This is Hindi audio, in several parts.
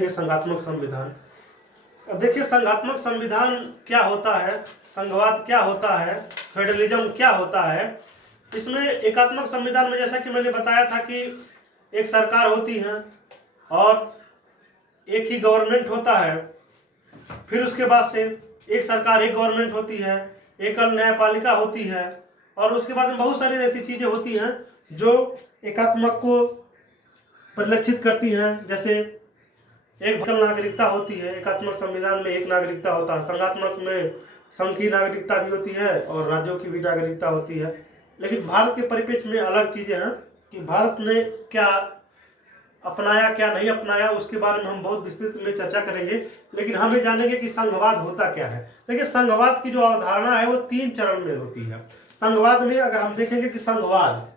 संघात्मक संविधान। अब देखिए संघात्मक संविधान क्या होता है, संघवाद क्या होता है, फेडरलिज्म क्या होता है। इसमें एकात्मक संविधान में जैसा कि मैंने बताया था कि एक सरकार होती है और एक ही गवर्नमेंट होता है। फिर उसके बाद से एक सरकार एक गवर्नमेंट होती है, एकल न्यायपालिका होती है और उसके बाद में बहुत सारी ऐसी चीजें होती हैं जो एकात्मक को परिलक्षित करती हैं। जैसे एक एकल नागरिकता होती है, एकात्मक संविधान में एक नागरिकता होता है, संघात्मक में संघ की नागरिकता भी होती है और राज्यों की भी नागरिकता होती है। लेकिन भारत के परिप्रेक्ष्य में अलग चीजें हैं कि भारत ने क्या अपनाया क्या नहीं अपनाया, उसके बारे में हम बहुत विस्तृत में चर्चा करेंगे। लेकिन हम ये जानेंगे कि संघवाद होता क्या है। देखिए संघवाद की जो अवधारणा है वो 3 चरण में होती है। संघवाद में अगर हम देखेंगे कि संघवाद,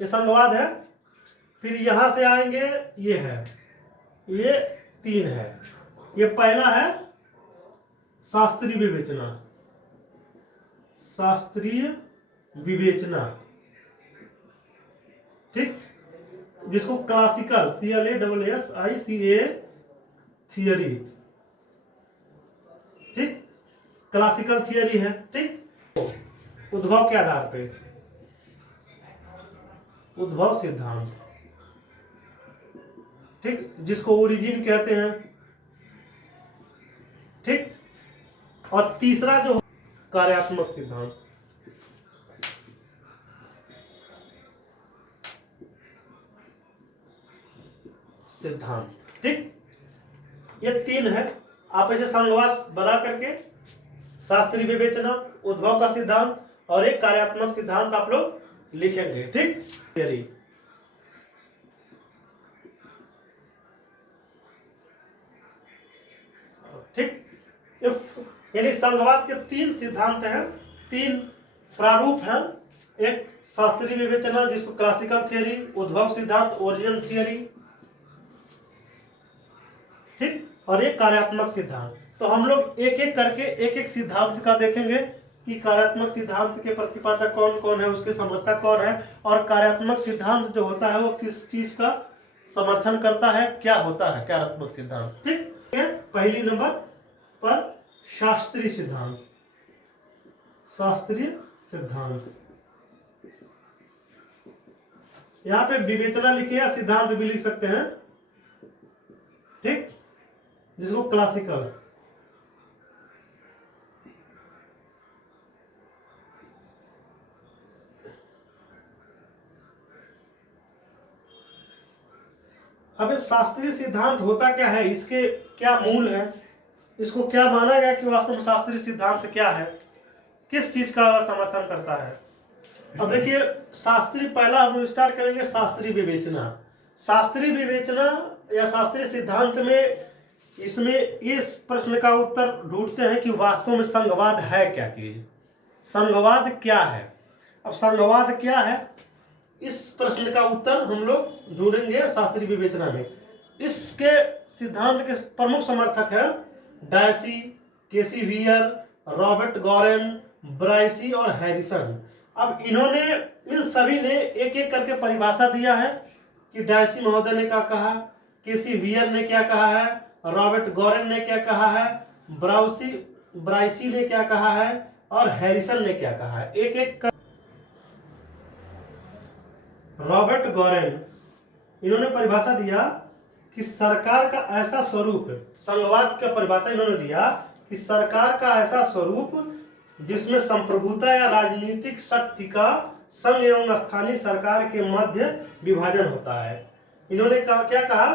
ये संघवाद है, फिर यहां से आएंगे, ये है, ये 3 है। ये पहला है शास्त्रीय विवेचना, शास्त्रीय विवेचना, ठीक, जिसको क्लासिकल CLASSICA थियरी, ठीक, क्लासिकल थियरी है, ठीक, उद्भव के आधार पे, उद्भव सिद्धांत, ठीक, जिसको ओरिजिन कहते हैं, ठीक। और तीसरा जो कार्यात्मक सिद्धांत, ठीक, ये 3 है। आप ऐसे संघवाद बना करके शास्त्रीय विवेचना, उद्भव का सिद्धांत और एक कार्यात्मक सिद्धांत आप लोग लिखेंगे, ठीक, थियरी, ठीक। यानी संघवाद के 3 सिद्धांत हैं, 3 प्रारूप हैं। एक शास्त्रीय विवेचना जिसको क्लासिकल थियरी, उद्भव सिद्धांत ओरिजिन थियरी, ठीक, और एक कार्यात्मक सिद्धांत। तो हम लोग एक एक करके एक एक सिद्धांत का देखेंगे कि कार्यात्मक सिद्धांत के प्रतिपादक कौन कौन है, उसके समर्थक कौन है और कार्यात्मक सिद्धांत जो होता है वो किस चीज का समर्थन करता है, क्या होता है कार्यात्मक सिद्धांत, ठीक। पहली नंबर पर शास्त्रीय सिद्धांत, शास्त्रीय सिद्धांत, यहां पे विवेचना लिखिए या सिद्धांत भी लिख सकते हैं, ठीक, जिसको क्लासिकल, अब इस शास्त्रीय सिद्धांत होता क्या है, इसके क्या मूल है, इसको क्या माना गया कि वास्तव में शास्त्रीय सिद्धांत क्या है, किस चीज का समर्थन करता है। अब देखिए शास्त्रीय, पहला हम स्टार्ट करेंगे शास्त्रीय विवेचना। शास्त्रीय विवेचना या शास्त्रीय सिद्धांत में इसमें इस प्रश्न का उत्तर ढूंढते हैं कि वास्तव में संघवाद है क्या चीज, संघवाद क्या है। अब संघवाद क्या है, इस प्रश्न का उत्तर हम लोग ढूंढेंगे शास्त्रीय विवेचना में। इसके सिद्धांत के प्रमुख समर्थक हैं डायसी, केसी वियर, रॉबर्ट गॉरेन, ब्राइसी और हैरिसन। अब इन्होंने, इन सभी ने एक एक करके परिभाषा दिया है कि डायसी महोदय ने क्या कहा, केसी वियर ने क्या कहा है, रॉबर्ट गॉरेन ने क्या कहा है, ब्राइसी ने क्या कहा है और हैरिसन ने क्या कहा है। एक एक कर... रॉबर्ट गॉरेन, इन्होंने परिभाषा दिया कि सरकार का ऐसा स्वरूप, संघवाद का परिभाषा इन्होंने दिया कि सरकार का ऐसा स्वरूप जिसमें संप्रभुता या राजनीतिक शक्ति का संघ एवं स्थानीय सरकार के मध्य विभाजन होता है। इन्होंने कहा, क्या कहा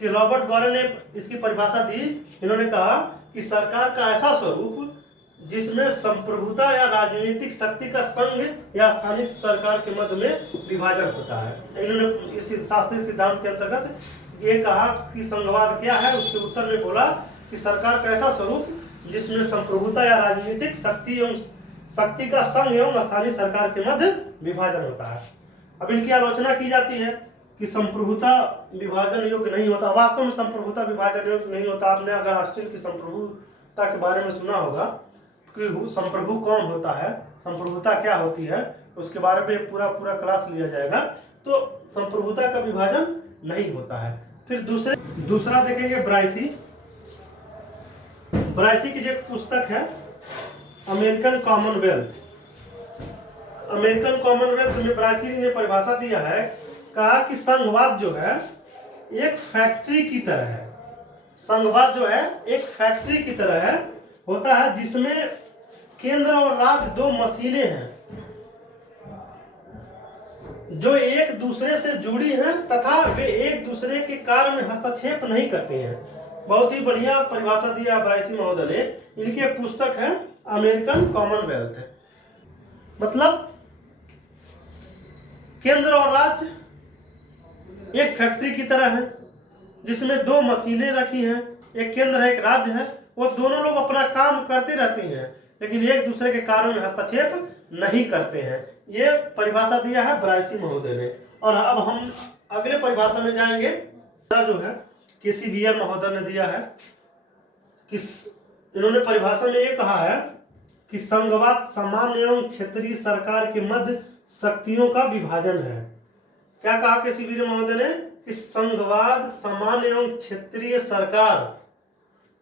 कि रॉबर्ट गॉरेन ने इसकी परिभाषा दी, इन्होंने कहा कि सरकार का ऐसा स्वरूप जिसमें संप्रभुता या राजनीतिक शक्ति का संघ या स्थानीय सरकार के मध्य में विभाजन होता है। इन्होंने इस शास्त्रीय सिद्धांत के अंतर्गत ये कहा कि संघवाद क्या है, उसके उत्तर में बोला कि सरकार का ऐसा स्वरूप जिसमें संप्रभुता या राजनीतिक शक्ति का संघ एवं स्थानीय सरकार के मध्य विभाजन होता है। अब इनकी आलोचना की जाती है कि संप्रभुता विभाजन योग्य नहीं होता। वास्तव में संप्रभुता विभाजन योग्य नहीं होता। आपने अगर ऑस्ट्रेलिया की संप्रभुता के बारे में सुना होगा कि संप्रभु कौन होता है, संप्रभुता क्या होती है, उसके बारे में पूरा क्लास लिया जाएगा। तो संप्रभुता का विभाजन नहीं होता है। फिर दूसरा देखेंगे ब्राइसी। ब्राइसी की जो एक पुस्तक है अमेरिकन कॉमनवेल्थ। अमेरिकन कॉमनवेल्थ में ब्राइसी ने परिभाषा दिया है, कहा कि संघवाद जो है एक फैक्ट्री की तरह है। संघवाद जो है एक फैक्ट्री की तरह है, होता है जिसमें केंद्र और राज्य दो मशीनें हैं जो एक दूसरे से जुड़ी हैं तथा वे एक दूसरे के कार्य में हस्तक्षेप नहीं करते हैं। बहुत ही बढ़िया परिभाषा दिया ब्राइसी महोदय ने। इनके पुस्तक है अमेरिकन कॉमनवेल्थ। मतलब केंद्र और राज्य एक फैक्ट्री की तरह है जिसमें दो मशीनें रखी हैं, एक केंद्र है एक राज्य है। वो दोनों लोग अपना काम करते रहते हैं लेकिन एक दूसरे के कार्यों में हस्तक्षेप नहीं करते हैं। ये परिभाषा दिया है ब्राइसी महोदय ने। और अब हम अगले परिभाषा में जाएंगे, जो है केसीवीआर महोदय ने दिया है कि इन्होंने परिभाषा में ये कहा है कि संघवाद सामान्य एवं क्षेत्रीय सरकार के मध्य शक्तियों का विभाजन है। क्या कहा केसीवीआर महोदय ने कि संघवाद सामान्य एवं क्षेत्रीय सरकार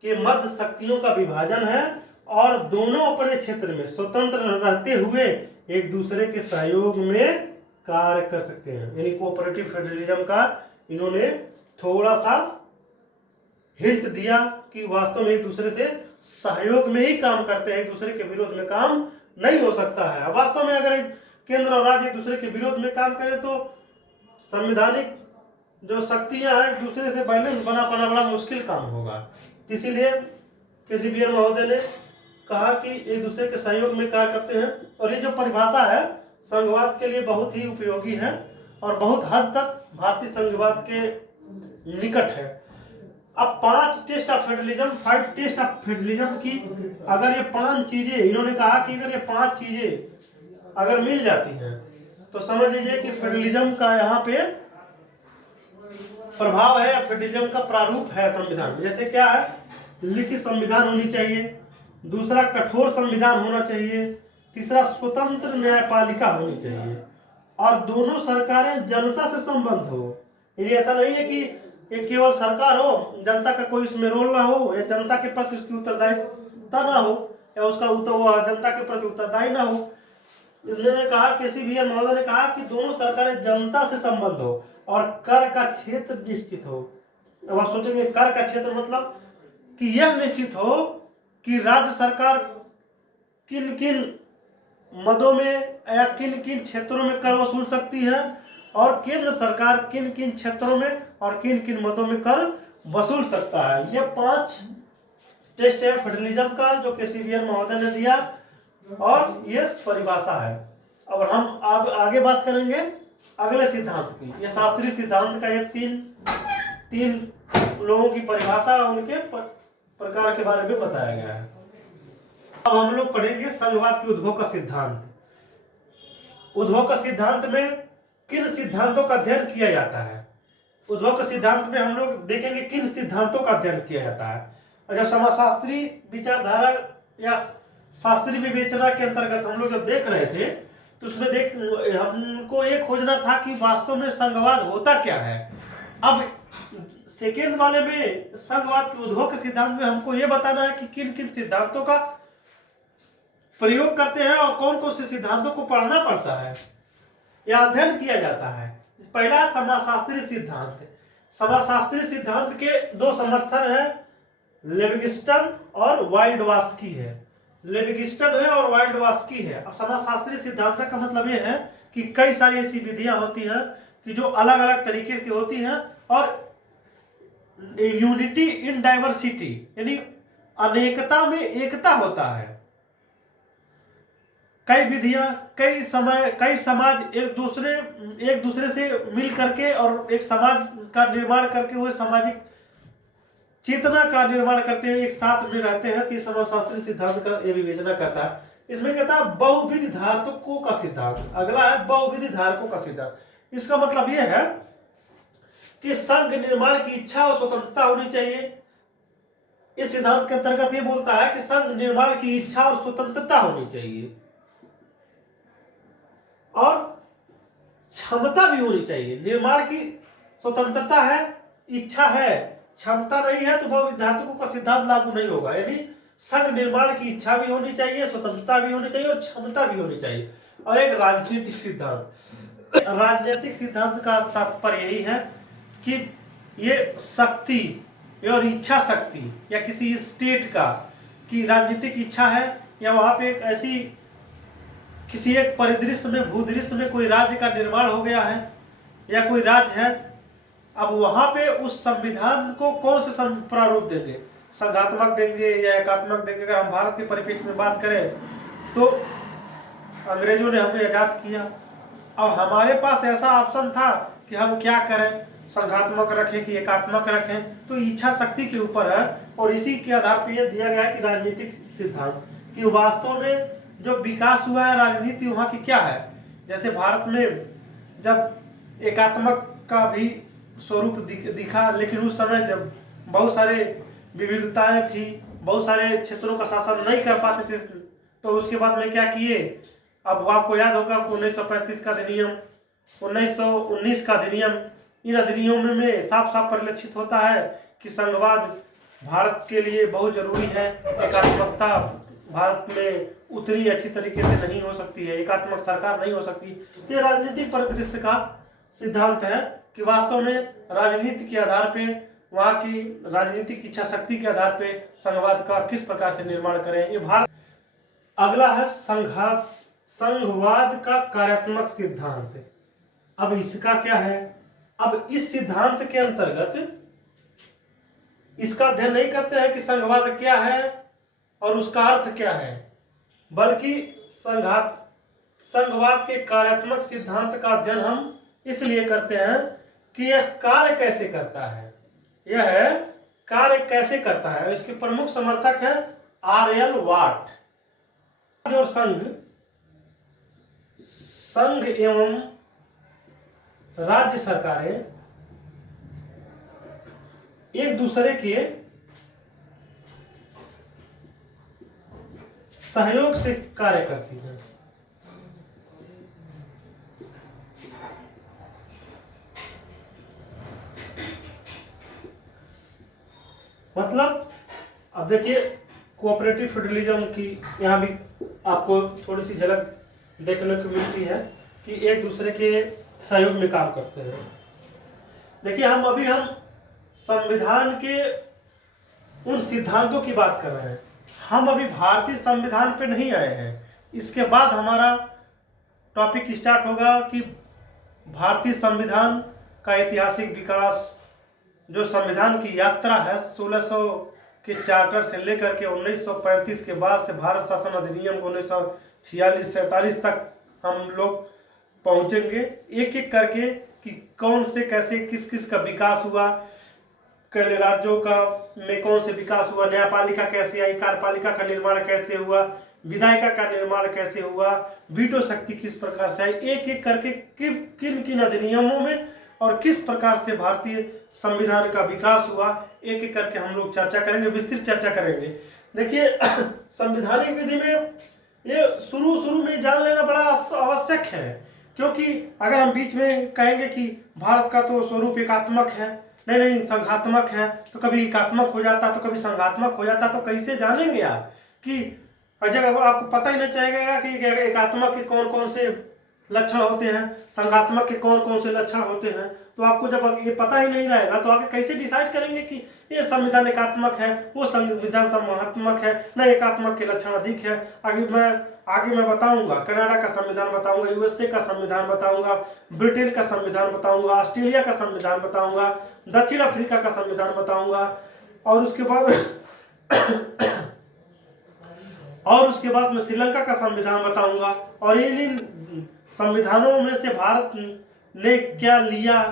के मध्य शक्तियों का विभाजन है और दोनों अपने क्षेत्र में स्वतंत्र रहते हुए एक दूसरे के सहयोग में कार्य कर सकते हैं। यानी कोऑपरेटिव फेडरलिज्म का इन्होंने थोड़ा सा हिंट दिया कि वास्तव में एक दूसरे से सहयोग में ही काम करते हैं, एक दूसरे के विरोध में काम नहीं हो सकता है। वास्तव में अगर केंद्र और राज्य एक दूसरे के विरोध में काम करें तो संवैधानिक जो शक्तियां हैं एक दूसरे से बैलेंस बना पाना बड़ा मुश्किल काम होगा। इसीलिए केसीवीआर महोदय ने कहा कि एक दूसरे के सहयोग में कार्य करते हैं। और ये जो परिभाषा है संघवाद के लिए बहुत ही उपयोगी है और बहुत हद तक भारतीय संघवाद के निकट है। अब 5 test of federalism, 5 test of federalism की अगर ये 5 चीजें, इन्होंने कहा कि अगर ये 5 चीजें अगर मिल जाती हैं तो समझ लीजिए कि फेडरलिज्म का यहाँ पे प्रभाव है, फेडरलिज्म का प्रारूप है संविधान में। जैसे क्या है, लिखित संविधान होनी चाहिए, दूसरा कठोर संविधान होना चाहिए, तीसरा स्वतंत्र न्यायपालिका होनी चाहिए और दोनों सरकारें जनता से संबंध हो। यानी ऐसा नहीं है कि एक केवल सरकार हो, जनता का कोई इसमें रोल ना हो या जनता के प्रति उसकी उत्तरदायित्व ना हो या उसका जनता के प्रति उत्तरदायी ना हो। इन्होंने कहा, केसीवीआर महोदय ने कहा कि दोनों सरकारें जनता से संबंध हो और कर का क्षेत्र निश्चित हो। अब आप सोचेंगे कर का क्षेत्र मतलब कि यह निश्चित हो कि राज्य सरकार किन किन मदों में या किन किन क्षेत्रों में कर वसूल सकती है और केंद्र सरकार किन किन क्षेत्रों में और किन किन मदों में कर वसूल सकता है। ये 5 टेस्ट है फेडरलिज्म का जो केसीवीआर महोदय ने दिया और ये परिभाषा है। अब हम अब आगे बात करेंगे अगले सिद्धांत की। ये शास्त्रीय सिद्धांत का ये तीन लोगों की परिभाषा उनके प्रकार के बारे में बताया गया है। अब हम लोग पढ़ेंगे संघवाद के उद्भव का सिद्धांत। उद्भव का सिद्धांत में किन सिद्धांतों का अध्ययन किया जाता है। उद्भव के सिद्धांत में हम लोग देखेंगे किन सिद्धांतों का अध्ययन किया जाता है। अगर समाजशास्त्री विचारधारा या शास्त्रीय विवेचना के अंतर्गत हम लोग जब देख रहे थे तो उसमें हमको ये खोजना था कि वास्तव में संघवाद होता क्या है। अब सेकेंड वाले में संघवाद के उद्भव के सिद्धांत में हमको ये बताना है कि किन किन सिद्धांतों का प्रयोग करते हैं और कौन कौन से सिद्धांतों को पढ़ना पड़ता है या अध्ययन किया जाता है। पहला समाजशास्त्रीय सिद्धांत। समाजशास्त्रीय सिद्धांत के 2 समर्थन हैं, लेविग्स्टन और वाइल्डवास्की है। लेविग्स्टन है और वाइल्डवास्की है। अब समाजशास्त्रीय सिद्धांत का मतलब ये है कि कई सारी ऐसी विधियां होती हैं कि जो अलग अलग तरीके की होती हैं और यूनिटी इन डाइवर्सिटी यानी अनेकता में एकता होता है। कई विधियां, कई समाज एक दूसरे से मिल करके और एक समाज का निर्माण करके हुए सामाजिक चेतना का निर्माण करते हुए एक साथ में रहते हैं। कि समाजशास्त्रीय सिद्धांत का ये विवेचना करता है। इसमें कहता है बहुविध धारकों का सिद्धांत। अगला है बहुविध धारकों का सिद्धांत। इसका मतलब यह है कि संघ निर्माण की इच्छा और स्वतंत्रता होनी चाहिए। इस सिद्धांत के अंतर्गत ये बोलता है कि संघ निर्माण की इच्छा और स्वतंत्रता होनी चाहिए और क्षमता भी होनी चाहिए। निर्माण की स्वतंत्रता है, इच्छा है, क्षमता नहीं है, तो बहु विधातुकों का सिद्धांत लागू नहीं होगा। यानी संघ निर्माण की इच्छा भी होनी चाहिए, स्वतंत्रता भी होनी चाहिए और क्षमता भी होनी चाहिए। और एक राजनीतिक सिद्धांत, राजनीतिक सिद्धांत का तात्पर्य यही है कि ये शक्ति और इच्छा शक्ति या किसी स्टेट का की राजनीतिक इच्छा है, या वहां पे एक ऐसी किसी एक परिदृश्य में भूदृश्य में कोई राज्य का निर्माण हो गया है या कोई राज्य है, अब वहां पे उस संविधान को कौन से प्रारूप देंगे, संघात्मक देंगे या एकात्मक देंगे। अगर हम भारत के परिप्रेक्ष्य में बात करें तो अंग्रेजों ने हमें आजाद किया, अब हमारे पास ऐसा ऑप्शन था कि हम क्या करें, संघात्मक रखें कि एकात्मक रखें, तो इच्छा शक्ति के ऊपर है। और इसी के आधार पर यह दिया गया कि राजनीतिक सिद्धांत कि वास्तव में जो विकास हुआ है राजनीति वहाँ की क्या है। जैसे भारत में जब एकात्मक का भी स्वरूप दिखा, लेकिन उस समय जब बहुत सारे विविधताएं थी, बहुत सारे क्षेत्रों का शासन नहीं कर पाते थे, तो उसके बाद में क्या किए। अब आपको याद होगा 1935 का अधिनियम, 1919 का अधिनियम, इन अधिनियमों में साफ साफ परिलक्षित होता है कि संघवाद भारत के लिए बहुत जरूरी है। एकात्मकता भारत में उतनी अच्छी तरीके से नहीं हो सकती है, एकात्मक सरकार नहीं हो सकती। ये राजनीतिक परिदृश्य का सिद्धांत है कि वास्तव में राजनीति के आधार पे, वहाँ की राजनीतिक इच्छा शक्ति के आधार पे संघवाद का किस प्रकार से निर्माण करें, ये भारत। अगला है संघवाद का कार्यात्मक सिद्धांत। अब इसका क्या है, अब इस सिद्धांत के अंतर्गत इसका अध्ययन नहीं करते हैं कि संघवाद क्या है और उसका अर्थ क्या है, बल्कि संघवाद के कार्यात्मक सिद्धांत का अध्ययन हम इसलिए करते हैं कि यह कार्य कैसे करता है, यह कार्य कैसे करता है। इसके प्रमुख समर्थक है R.L. वाट। और संघ एवं राज्य सरकारें एक दूसरे के सहयोग से कार्य करती है। मतलब अब देखिए कोऑपरेटिव फेडरलिज्म की यहाँ भी आपको थोड़ी सी झलक देखने को मिलती है कि एक दूसरे के सहयोग में काम करते हैं। देखिए हम संविधान के उन सिद्धांतों की बात कर रहे हैं, हम अभी भारतीय संविधान पे नहीं आए हैं। इसके बाद हमारा टॉपिक स्टार्ट होगा कि भारतीय संविधान का ऐतिहासिक विकास, जो संविधान की यात्रा है 1600 के चार्टर से लेकर के 1935 के बाद से भारत शासन अधिनियम 1946-47 तक हम लोग पहुंचेंगे एक एक करके कि कौन से कैसे किस किस का विकास हुआ, कई राज्यों का में कौन से विकास हुआ, न्यायपालिका कैसे आई, कार्यपालिका का निर्माण कैसे हुआ, विधायिका का निर्माण कैसे हुआ, वीटो शक्ति किस प्रकार से आई, एक एक करके किन किन अधिनियमों में और किस प्रकार से भारतीय संविधान का विकास हुआ, एक एक करके हम लोग चर्चा करेंगे, विस्तृत चर्चा करेंगे। देखिए संवैधानिक विधि में ये शुरू में जान लेना बड़ा आवश्यक है, क्योंकि अगर हम बीच में कहेंगे कि भारत का तो स्वरूप एकात्मक है, नहीं संघात्मक है, तो कभी एकात्मक हो जाता तो कभी संघात्मक हो जाता, तो कैसे जानेंगे आप कि जब आपको पता ही नहीं चलेगा कि एकात्मक के कौन कौन से लक्षण होते हैं, संघात्मक के कौन कौन से लक्षण होते हैं, तो आपको जब ये पता ही नहीं रहेगा तो आगे कैसे डिसाइड करेंगे कि ये संविधान एकात्मक है, वो संविधान संघात्मक है, न एकात्मक के लक्षण अधिक है। आगे मैं बताऊंगा, कनाडा का संविधान बताऊंगा, यूएसए का संविधान बताऊंगा, ब्रिटेन का संविधान बताऊंगा, ऑस्ट्रेलिया का संविधान बताऊंगा, दक्षिण अफ्रीका का संविधान बताऊंगा, और उसके बाद मैं श्रीलंका का संविधान बताऊंगा। और इन संविधानों में से भारत ने क्या लिया,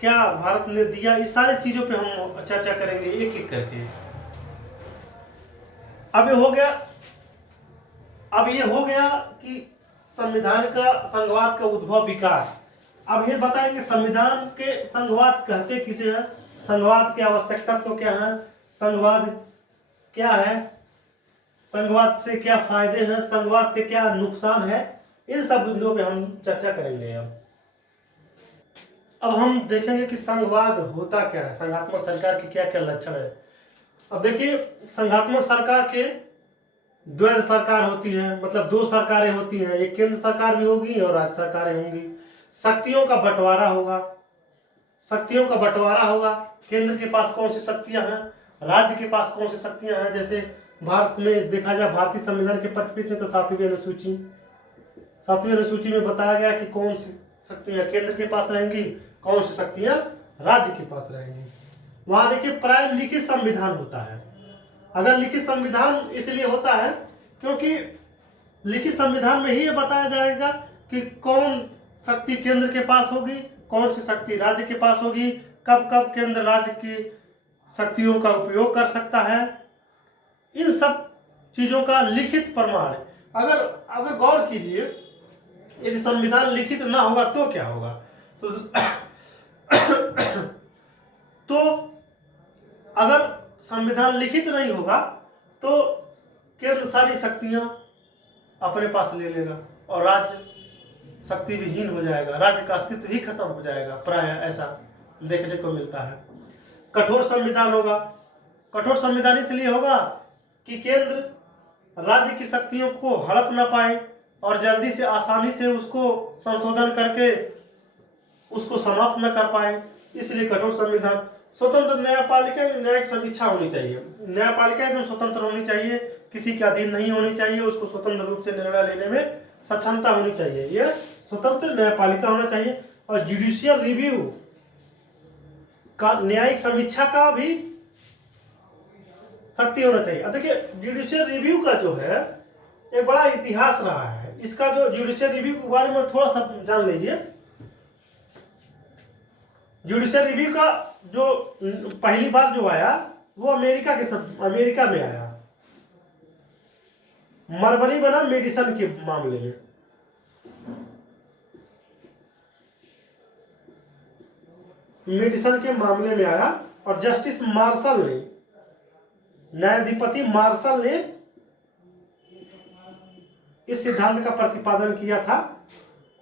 क्या भारत ने दिया, इस सारी चीजों पे हम चर्चा करेंगे एक एक करके। अब ये हो गया कि संविधान का संघवाद का उद्भव विकास। अब ये बताएंगे संविधान के संघवाद कहते किसे हैं, संघवाद की आवश्यकता तो क्या है, संघवाद क्या है, संघवाद से क्या फायदे हैं, संघवाद से क्या नुकसान है, इन सब बिंदुओं पे हम चर्चा करेंगे। अब हम देखेंगे कि संघवाद होता क्या है, संघात्मक सरकार के क्या क्या लक्षण है। अब देखिए, संघात्मक सरकार के द्वैध सरकार होती है, मतलब दो सरकारें होती हैं, एक केंद्र सरकार भी होगी और राज्य सरकारें होंगी। शक्तियों का बंटवारा होगा, शक्तियों का बंटवारा होगा। केंद्र के पास कौन सी शक्तियां हैं, राज्य के पास कौन सी शक्तियां हैं। जैसे भारत में देखा जाए, भारतीय संविधान के परिप्रेक्ष्य में तो 7वीं अनुसूची में बताया गया कि कौन सी शक्तियां केंद्र के पास रहेंगी, कौन सी शक्तियां राज्य के पास रहेंगी। वहां देखिए प्राय लिखित संविधान होता है। अगर लिखित संविधान इसलिए होता है क्योंकि लिखित संविधान में ही ये बताया जाएगा कि कौन शक्ति केंद्र के पास होगी, कौन सी शक्ति राज्य के पास होगी, कब कब केंद्र राज्य की शक्तियों का उपयोग कर सकता है। इन सब चीजों का लिखित प्रमाण। अगर गौर कीजिए, यदि संविधान लिखित ना होगा तो क्या होगा, तो अगर संविधान लिखित नहीं होगा तो केंद्र सारी शक्तियां अपने पास ले लेगा और राज्य शक्ति विहीन हो जाएगा, राज्य का अस्तित्व ही खत्म हो जाएगा। प्राय ऐसा देखने को मिलता है। कठोर संविधान होगा। कठोर संविधान इसलिए होगा कि केंद्र राज्य की शक्तियों को हड़प न पाए और जल्दी से आसानी से उसको संशोधन करके उसको समाप्त न कर पाए, इसलिए कठोर संविधान। स्वतंत्र न्यायपालिका, न्यायिक समीक्षा होनी चाहिए। न्यायपालिका एकदम स्वतंत्र होनी चाहिए, किसी के अधीन नहीं होनी चाहिए, उसको स्वतंत्र रूप से निर्णय लेने में सक्षमता होनी चाहिए। यह स्वतंत्र न्यायपालिका होना चाहिए। और जुडिशियल रिव्यू का, न्यायिक समीक्षा का भी शक्ति होना चाहिए। अब देखिए, जुडिशियल रिव्यू का जो है एक बड़ा इतिहास रहा है। इसका जो जुडिशियल रिव्यू के बारे में थोड़ा सा जान लीजिए। जुडिशियल रिव्यू का जो पहली बार जो आया वो अमेरिका में आया, मरबरी बना मेडिसन के मामले में। मेडिसन के मामले में आया और जस्टिस मार्शल ने, न्यायाधिपति मार्शल ने इस सिद्धांत का प्रतिपादन किया था।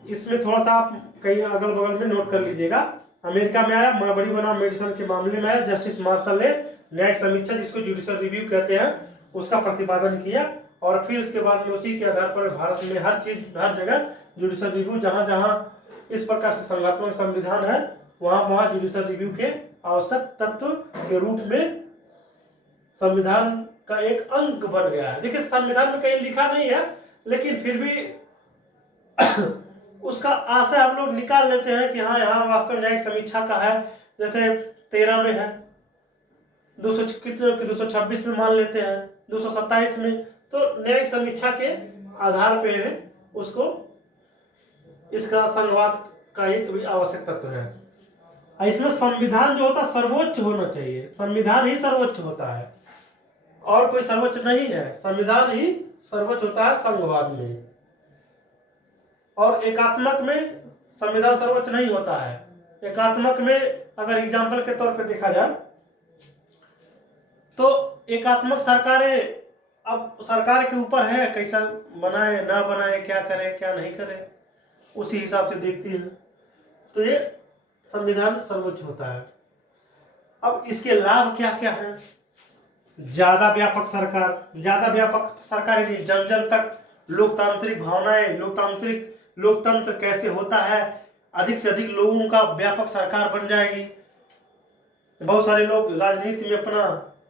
इसमें थोड़ा सा आप कहीं अगल बगल में नोट कर लीजिएगा। अमेरिका में आया, मरबरी बनाम मेडिसन के मामले में आया, जस्टिस मार्शल ने न्यायिक समीक्षा, जिसको जुडिशियल रिव्यू कहते हैं, उसका प्रतिपादन किया। और फिर उसके बाद में उसी के आधार पर भारत में हर जगह जुडिशियल रिव्यू, जहां जहां इस प्रकार से संघात्मक संविधान है वहां वहां जुडिशियल रिव्यू के आवश्यक तत्व के रूप में संविधान का एक अंग बन गया है। देखिए, संविधान में कहीं लिखा नहीं है, लेकिन फिर भी उसका आशय हम लोग निकाल लेते हैं कि हाँ, यहाँ वास्तव न्यायिक समीक्षा का है। जैसे 13 में है, 226 में मान लेते हैं, 227 में, तो न्यायिक समीक्षा के आधार पे उसको, इसका संघवाद का एक भी आवश्यक तत्व है। इसमें संविधान जो होता है सर्वोच्च होना चाहिए। संविधान ही सर्वोच्च होता है और कोई सर्वोच्च नहीं है, संविधान ही सर्वोच्च होता है संघवाद में। और एकात्मक में संविधान सर्वोच्च नहीं होता है। एकात्मक में अगर एग्जाम्पल के तौर पे देखा जाए तो एकात्मक सरकारें, अब सरकार के ऊपर है कैसा बनाए ना बनाए, क्या करे क्या नहीं करे, उसी हिसाब से देखती है। तो ये संविधान सर्वोच्च होता है। अब इसके लाभ क्या क्या हैं? ज्यादा व्यापक सरकार यानी जन जन तक लोकतांत्रिक भावनाएं, लोकतंत्र कैसे होता है, अधिक से अधिक लोगों का व्यापक सरकार बन जाएगी। बहुत सारे लोग राजनीति में अपना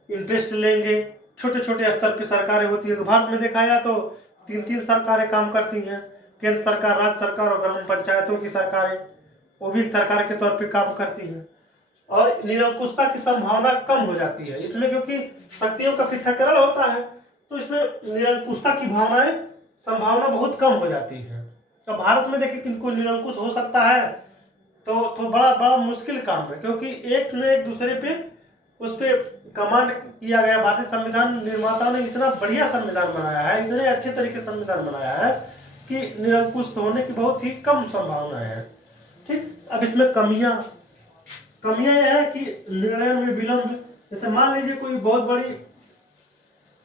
इंटरेस्ट लेंगे। छोटे छोटे स्तर पर सरकारें होती है। तो भारत में देखा जाए तो 3 सरकारें काम करती हैं, केंद्र सरकार, राज्य सरकार और ग्राम पंचायतों की सरकारें, वो भी सरकार के तौर पे काम करती हैं। और निरंकुशता की संभावना कम हो जाती है इसमें, क्योंकि शक्तियों का पृथक्करण होता है, तो इसमें निरंकुशता की संभावना बहुत कम हो जाती है। तो भारत में देखिए किनको निरंकुश हो सकता है तो बड़ा मुश्किल काम है, क्योंकि एक ने एक दूसरे पे उस पर कमांड किया गया। भारतीय संविधान निर्माताओं ने इतना बढ़िया संविधान बनाया है, इतने अच्छे तरीके से संविधान बनाया है कि निरंकुश होने की बहुत ही कम संभावना है। ठीक, अब इसमें कमियां यह है कि निर्णय में विलंब। जैसे मान लीजिए कोई बहुत बड़ी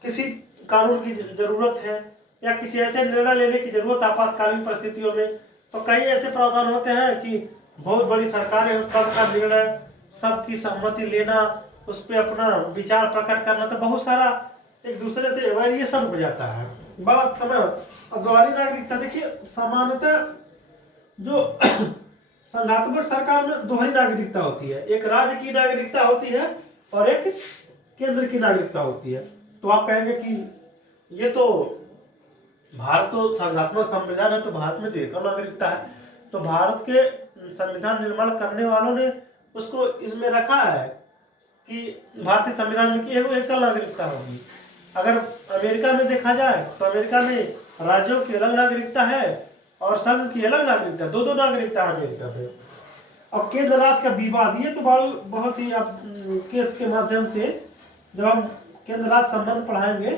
किसी कानून की जरूरत है या किसी ऐसे निर्णय लेने की जरूरत आपातकालीन परिस्थितियों में, तो कई ऐसे प्रावधान होते हैं कि बहुत बड़ी सरकारें हैं, सबका निर्णय, सबकी सहमति लेना, उस पर अपना विचार प्रकट करना, तो बहुत सारा एक दूसरे से वेरिएशन हो जाता है, बड़ा समय। अब दोहरी नागरिकता देखिए, सामान्यतः जो संघात्मक सरकार में दोहरी नागरिकता होती है, एक राज्य की नागरिकता होती है और एक केंद्र की नागरिकता होती है। तो आप कहेंगे कि ये तो भारत तो संघात्मक संविधान है, तो भारत में तो एक नागरिकता है। तो भारत के संविधान निर्माण करने वालों ने उसको इसमें रखा है कि भारतीय संविधान में कि एकल नागरिकता होगी। अगर अमेरिका में देखा जाए तो अमेरिका में राज्यों की अलग नागरिकता है और संघ की अलग नागरिकता, दो नागरिकता है अमेरिका में। अब केंद्र राज्य का विवाद, ये तो बहुत ही आप केस के माध्यम से जब हम केंद्र राज्य संबंध पढ़ाएंगे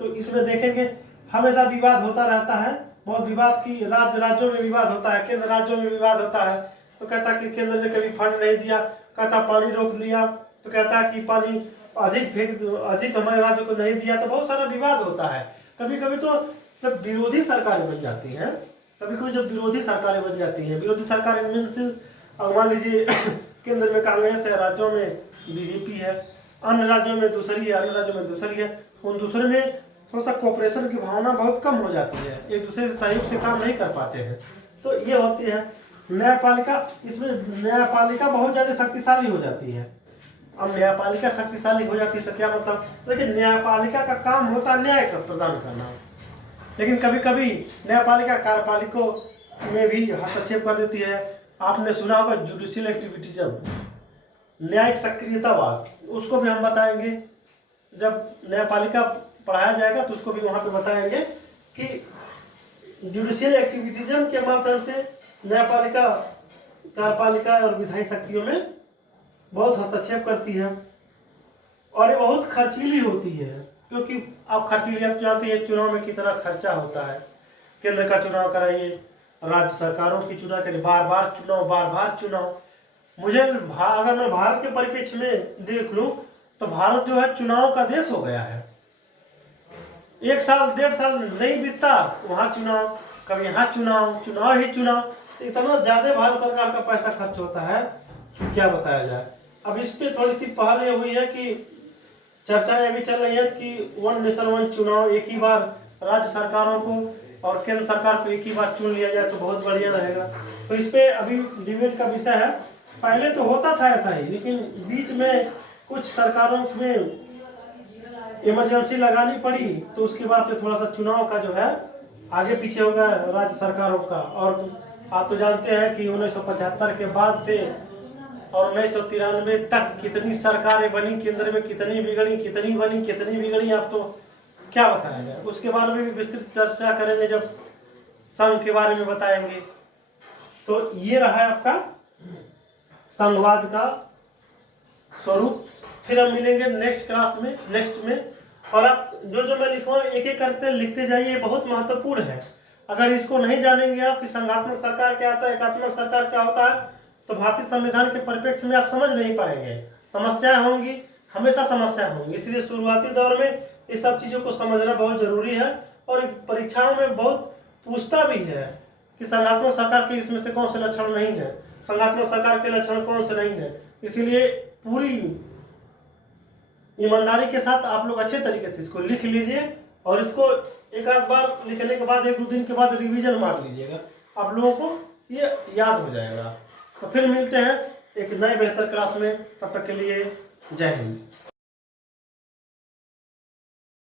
तो इसमें देखेंगे हमेशा विवाद होता रहता है। बहुत विवाद की राज्यों में विवाद होता है, केंद्र राज्यों में विवाद होता है। तो कहता कि केंद्र ने कभी फंड नहीं दिया, कहता पानी रोक लिया, तो कहता कि पानी अधिक हमारे राज्य को नहीं दिया, तो बहुत सारा विवाद होता है। कभी कभी तो जब विरोधी सरकारें बन जाती हैं, विरोधी सरकारें मीन्स मान लीजिए केंद्र में कांग्रेस है, राज्यों में बीजेपी है, अन्य राज्यों में दूसरी है, उन दूसरे में थोड़ा सा कोऑपरेशन की भावना बहुत कम हो जाती है, एक दूसरे से सहयोग से काम नहीं कर पाते हैं। तो ये होती है न्यायपालिका। इसमें न्यायपालिका बहुत ज़्यादा शक्तिशाली हो जाती है। अब न्यायपालिका शक्तिशाली हो जाती है तो क्या मतलब, देखिए न्यायपालिका का काम होता है न्याय का प्रदान करना, लेकिन कभी कभी न्यायपालिका कार्यपालिकों में भी हस्तक्षेप कर देती है। आपने सुना होगा जुडिशियल एक्टिविटीजम, न्यायिक सक्रियतावाद, उसको भी हम बताएंगे। जब न्यायपालिका पढ़ाया जाएगा तो उसको भी वहां पे बताएंगे कि जुडिशियल एक्टिविटीजम के माध्यम से न्यायपालिका कार्यपालिका और विधायी शक्तियों में बहुत हस्तक्षेप करती है और ये बहुत खर्चीली होती है, क्योंकि आप जानते हैं चुनाव में कितना खर्चा होता है। केंद्र का चुनाव कराइए, राज्य सरकारों की चुनाव करिए, बार बार चुनाव। अगर मैं भारत के परिप्रेक्ष्य में देख लूं तो भारत जो है चुनाव का देश हो गया है। 1 साल 1.5 साल नहीं बीतता वहां चुनाव, कभी यहाँ चुनाव ही चुनाव। इतना ज्यादा भारत सरकार का पैसा खर्च होता है कि क्या बताया जाए। अब इस पे थोड़ी सी पहल ये हुई है कि चर्चाएं अभी चल रही है कि 1 नेशन 1 चुनाव, एक ही बार राज्य सरकारों को और केंद्र सरकार को एक ही बार चुन लिया जाए तो बहुत बढ़िया रहेगा। तो इस पे अभी डिबेट का विषय है। पहले तो होता था ऐसा ही, लेकिन बीच में कुछ सरकारों में इमरजेंसी लगानी पड़ी, तो उसके बाद फिर थोड़ा सा चुनाव का जो है आगे पीछे हो गया राज्य सरकारों का। और आप तो जानते हैं कि 1975 के बाद से और 1993 तक कितनी सरकारें बनी, केंद्र में कितनी बिगड़ी, आप तो क्या बताया जाए। उसके बारे में भी विस्तृत चर्चा करेंगे जब संघ के बारे में बताएंगे। तो ये रहा है आपका संघवाद का स्वरूप। फिर हम मिलेंगे नेक्स्ट क्लास में, नेक्स्ट में। और आप जो मैं लिखूंगा एक एक करके लिखते जाइए, बहुत महत्वपूर्ण है। अगर इसको नहीं जानेंगे आप कि संघात्मक सरकार क्या होता है, एकात्मक सरकार क्या होता है, तो भारतीय संविधान के परिप्रेक्ष्य में आप समझ नहीं पाएंगे। समस्याएं होंगी, हमेशा समस्या होंगी। इसलिए शुरुआती दौर में ये सब चीजों को समझना बहुत जरूरी है। और परीक्षाओं में बहुत पूछता भी है कि संघात्मक सरकार के इसमें से कौन से लक्षण नहीं है, संघात्मक सरकार के लक्षण कौन से नहीं है। इसलिए पूरी ईमानदारी के साथ आप लोग अच्छे तरीके से इसको लिख लीजिए और इसको एक आध बार लिखने के बाद 1-2 दिन के बाद रिवीजन मार लीजिएगा, आप लोगों को ये याद हो जाएगा। तो फिर मिलते हैं एक नए बेहतर क्लास में, तब तक के लिए जय हिंद।